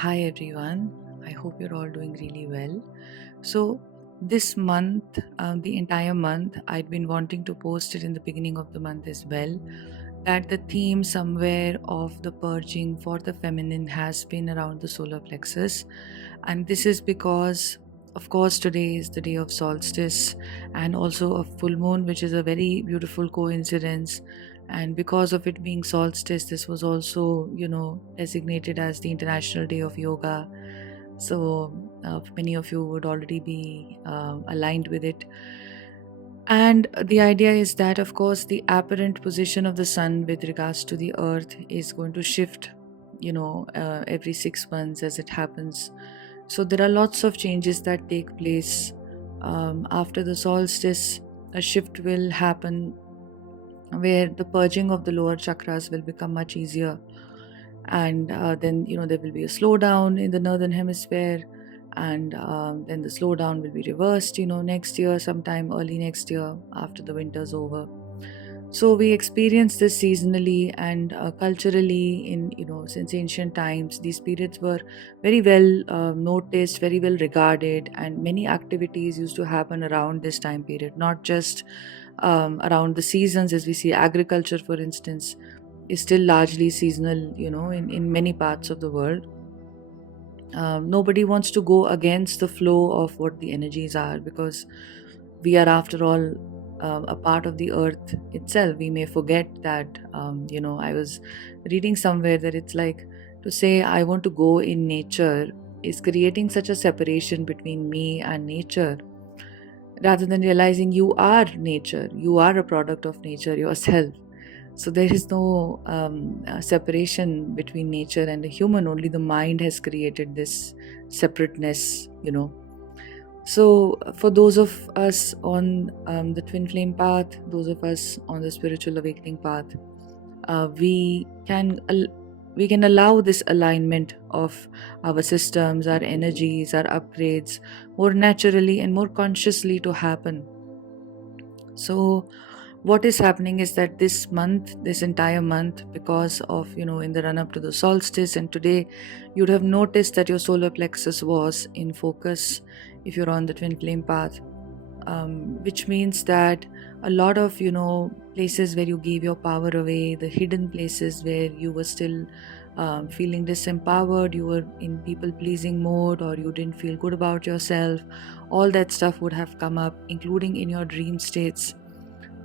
Hi everyone, I hope you're all doing really well. So, this month, the entire month, I'd been wanting to post it in the beginning of the month as well. That the theme somewhere of the purging for the feminine has been around the solar plexus, and this is because, of course, today is the day of solstice and also a full moon, which is a very beautiful coincidence. And because of it being solstice, this was also, designated as the International Day of Yoga. So many of you would already be aligned with it. And the idea is that, of course, the apparent position of the sun with regards to the earth is going to shift, every 6 months as it happens. So there are lots of changes that take place after the solstice. A shift will happen where the purging of the lower chakras will become much easier, and then there will be a slowdown in the northern hemisphere, and then the slowdown will be reversed next year, sometime early next year after the winter's over. So we experience this seasonally and culturally in since ancient times. These periods were very well noticed, very well regarded, and many activities used to happen around this time period, not just around the seasons. As we see, agriculture for instance is still largely seasonal, in many parts of the world. Nobody wants to go against the flow of what the energies are, because we are, after all, a part of the earth itself. We may forget that. I was reading somewhere that it's like, to say I want to go in nature is creating such a separation between me and nature, rather than realizing you are nature, you are a product of nature yourself. So there is no separation between nature and a human. Only the mind has created this separateness. So for those of us on the twin flame path, those of us on the spiritual awakening path, we can allow this alignment of our systems, our energies, our upgrades more naturally and more consciously to happen. So what is happening is that this month, this entire month, because of in the run up to the solstice, and today you'd have noticed that your solar plexus was in focus if you're on the twin flame path, which means that a lot of places where you gave your power away, the hidden places where you were still feeling disempowered, you were in people pleasing mode, or you didn't feel good about yourself, all that stuff would have come up, including in your dream states.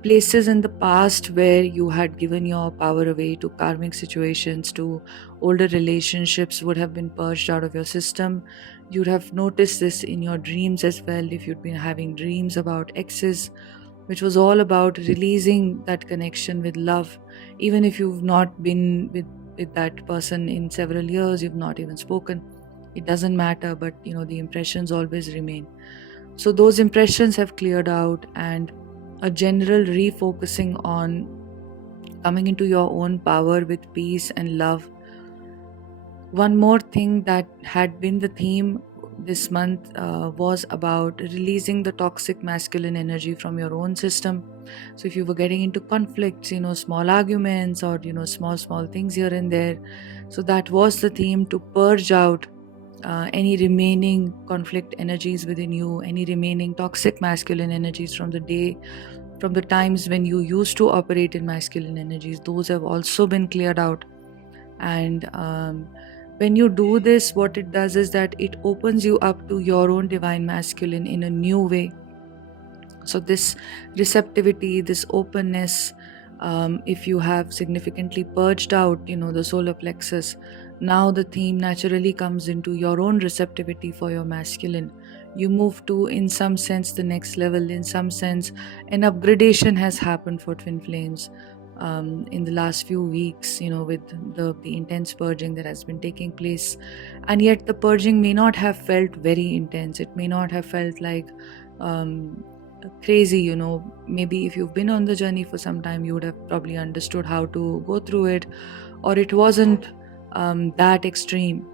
Places in the past where you had given your power away to karmic situations, to older relationships, would have been purged out of your system. You'd have noticed this in your dreams as well, if you'd been having dreams about exes, which was all about releasing that connection with love. Even if you've not been with that person in several years, you've not even spoken, it doesn't matter, but the impressions always remain. So those impressions have cleared out, and a general refocusing on coming into your own power with peace and love. One more thing that had been the theme this month was about releasing the toxic masculine energy from your own system. So if you were getting into conflicts, small arguments, or small things here and there, so that was the theme, to purge out any remaining conflict energies within you, any remaining toxic masculine energies from the times when you used to operate in masculine energies. Those have also been cleared out. And when you do this, what it does is that it opens you up to your own divine masculine in a new way. So this receptivity, this openness, if you have significantly purged out the solar plexus, now the theme naturally comes into your own receptivity for your masculine. You move to, in some sense, the next level. In some sense, an upgradation has happened for twin flames in the last few weeks, with the intense purging that has been taking place. And yet the purging may not have felt very intense. It may not have felt like crazy. Maybe if you've been on the journey for some time, you would have probably understood how to go through it, or it wasn't that extreme.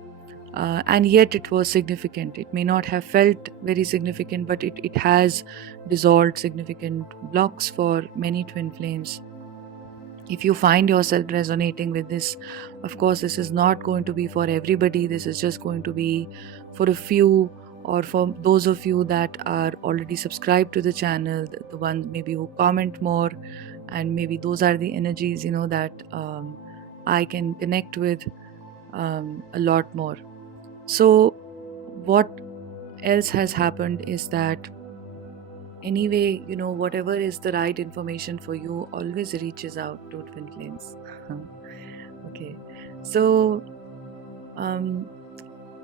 And yet it was significant. It may not have felt very significant, but it has dissolved significant blocks for many twin flames. If you find yourself resonating with this, of course, this is not going to be for everybody. This is just going to be for a few, or for those of you that are already subscribed to the channel, the ones maybe who comment more, and maybe those are the energies, that I can connect with a lot more. So, what else has happened is that, anyway, whatever is the right information for you always reaches out to twin flames. Okay, so um,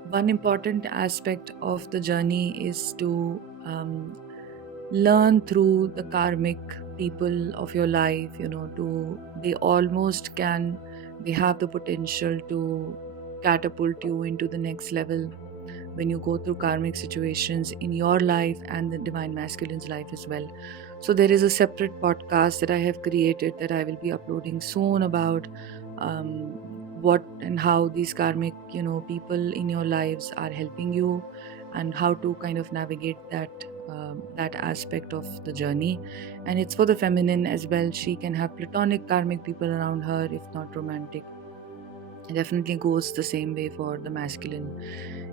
one important aspect of the journey is to learn through the karmic people of your life. To they have the potential to catapult you into the next level when you go through karmic situations in your life and the divine masculine's life as well. So there is a separate podcast that I have created that I will be uploading soon about what and how these karmic people in your lives are helping you, and how to kind of navigate that aspect of the journey. And it's for the feminine as well. She can have platonic karmic people around her, if not romantic. It definitely goes the same way for the masculine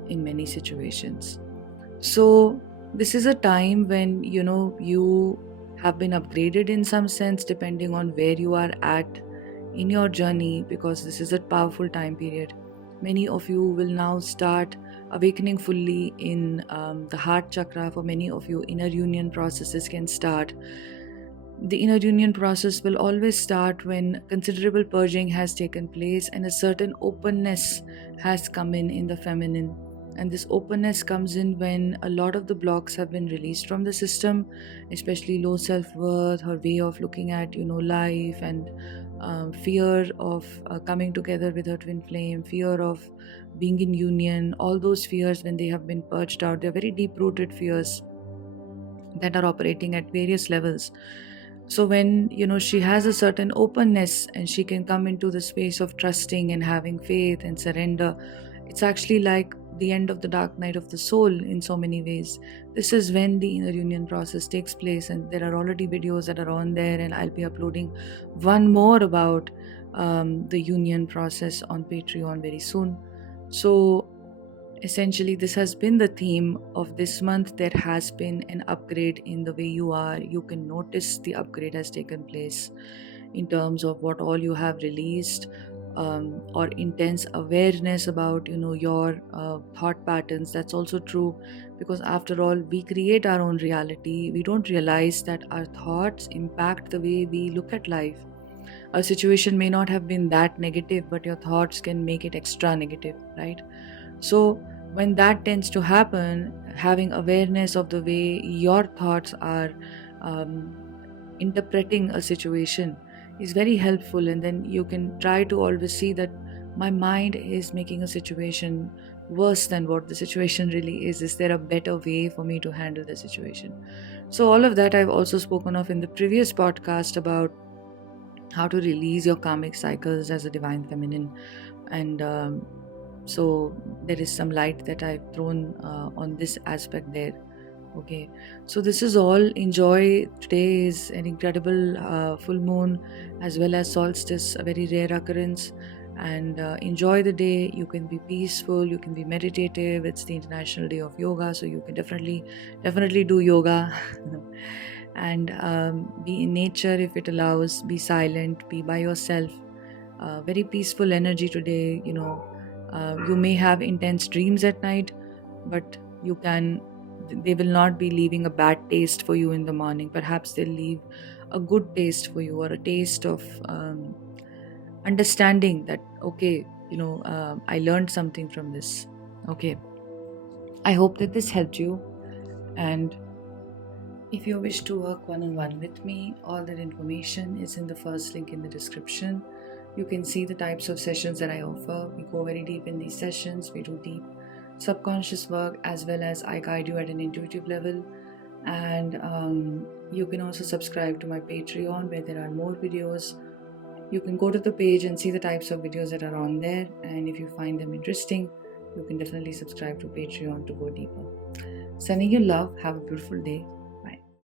in many situations. So this is a time when you have been upgraded in some sense, depending on where you are at in your journey, because this is a powerful time period. Many of you will now start awakening fully in the heart chakra. For many of you, inner union processes can start. The inner union process will always start when considerable purging has taken place and a certain openness has come in the feminine. And this openness comes in when a lot of the blocks have been released from the system, especially low self-worth, her way of looking at life, and fear of coming together with her twin flame, fear of being in union. All those fears, when they have been purged out, they're very deep-rooted fears that are operating at various levels. So when she has a certain openness and she can come into the space of trusting and having faith and surrender, it's actually like the end of the dark night of the soul in so many ways. This is when the inner union process takes place, and there are already videos that are on there, and I'll be uploading one more about the union process on Patreon very soon. So essentially, this has been the theme of this month. There has been an upgrade in the way you are. You can notice the upgrade has taken place in terms of what all you have released, or intense awareness about your thought patterns. That's also true, because after all, we create our own reality. We don't realize that our thoughts impact the way we look at life. A situation may not have been that negative, but your thoughts can make it extra negative, right? So when that tends to happen, having awareness of the way your thoughts are um, interpreting a situation is very helpful. And then you can try to always see that my mind is making a situation worse than what the situation really is. Is there a better way for me to handle the situation? So all of that I've also spoken of in the previous podcast about how to release your karmic cycles as a divine feminine. And so there is some light that I've thrown on this aspect there. Okay, so this is all. Enjoy. Today is an incredible full moon as well as solstice, a very rare occurrence. And enjoy the day. You can be peaceful, you can be meditative. It's the International Day of Yoga, so you can definitely do yoga. And be in nature if it allows. Be silent, be by yourself. Very peaceful energy today. You may have intense dreams at night, but they will not be leaving a bad taste for you in the morning. Perhaps they'll leave a good taste for you, or a taste of understanding that, okay, I learned something from this. Okay, I hope that this helped you. And if you wish to work one-on-one with me, all that information is in the first link in the description. You can see the types of sessions that I offer. We go very deep in these sessions. We do deep subconscious work, as well as I guide you at an intuitive level. And you can also subscribe to my Patreon, where there are more videos. You can go to the page and see the types of videos that are on there. And if you find them interesting, you can definitely subscribe to Patreon to go deeper. Sending you love. Have a beautiful day.